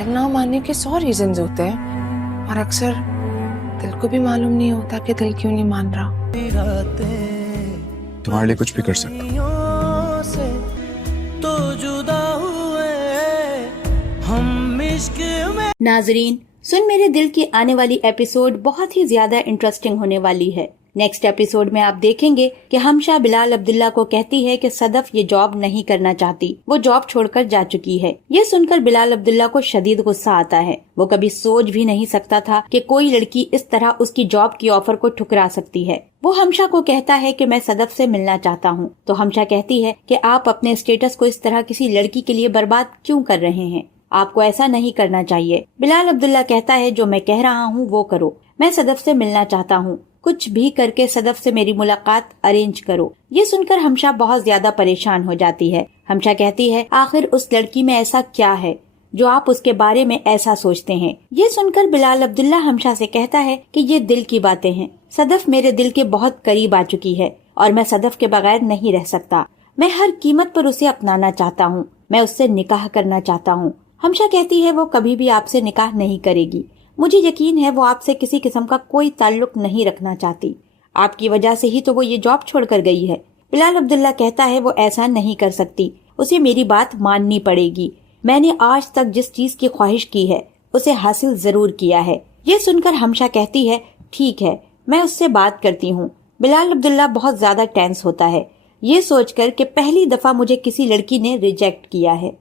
दिल ना मानने के 100 रीजंस होते हैं और अक्सर दिल को भी मालूम नहीं होता कि दिल क्यों नहीं मान रहा. तुम्हारे लिए कुछ भी कर सकता हूँ. नाजरीन, सुन मेरे दिल की आने वाली एपिसोड बहुत ही ज्यादा इंटरेस्टिंग होने वाली है. नेक्स्ट एपिसोड में आप देखेंगे कि हमशा बिलाल अब्दुल्ला को कहती है कि सदफ ये जॉब नहीं करना चाहती, वो जॉब छोड़कर जा चुकी है. ये सुनकर बिलाल अब्दुल्ला को शदीद गुस्सा आता है. वो कभी सोच भी नहीं सकता था कि कोई लड़की इस तरह उसकी जॉब की ऑफर को ठुकरा सकती है. वो हमशा को कहता है कि मैं सदफ से मिलना चाहता हूँ. तो हमशा कहती है कि आप अपने स्टेटस को इस तरह किसी लड़की के लिए बर्बाद क्यों कर रहे हैं, आपको ऐसा नहीं करना चाहिए. बिलाल अब्दुल्ला कहता है जो मैं कह रहा हूँ वो करो, मैं सदफ से मिलना चाहता हूँ, कुछ भी करके सदफ से मेरी मुलाकात अरेंज करो. ये सुनकर हमशा बहुत ज्यादा परेशान हो जाती है. हमशा कहती है आखिर उस लड़की में ऐसा क्या है जो आप उसके बारे में ऐसा सोचते हैं. ये सुनकर बिलाल अब्दुल्ला हमशा से कहता है कि ये दिल की बातें हैं. सदफ मेरे दिल के बहुत करीब आ चुकी है और मैं सदफ के बगैर नहीं रह सकता. मैं हर कीमत पर उसे अपनाना चाहता हूँ, मैं उससे निकाह करना चाहता हूँ. हमशा कहती है वो कभी भी आपसे निकाह नहीं करेगी. मुझे यकीन है वो आपसे किसी किस्म का कोई ताल्लुक नहीं रखना चाहती. आपकी वजह से ही तो वो ये जॉब छोड़कर गई है. बिलाल अब्दुल्ला कहता है वो ऐसा नहीं कर सकती, उसे मेरी बात माननी पड़ेगी. मैंने आज तक जिस चीज की ख्वाहिश की है उसे हासिल जरूर किया है. ये सुनकर हमशा कहती है ठीक है, मैं उससे बात करती हूँ. बिलाल अब्दुल्ला बहुत ज्यादा टेंस होता है ये सोचकर कि पहली दफा मुझे किसी लड़की ने रिजेक्ट किया है.